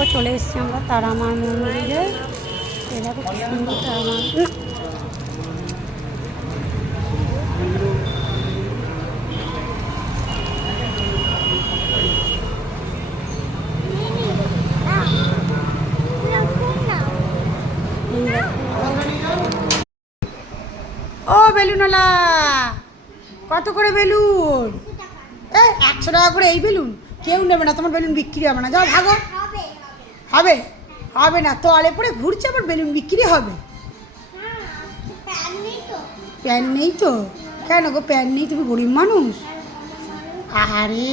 দেখো চলে এসেছি আমরা তারামার মন্দিরে। এই দেখো কি সুন্দর তারামা। ও বেলুনওয়ালা, কত করে বেলুন? 100 টাকা করে এই বেলুন? কেউ নেবে না, তোমার বেলুন বিক্রি হবে না, যাও ভাগো। হবে হবে না, তোয়ালে পরে ঘুরছে আবার বেলুন বিক্রি হবে? প্যান নেই তো? কেন গো প্যান নেই? তুমি গরিব মানুষ। আহারে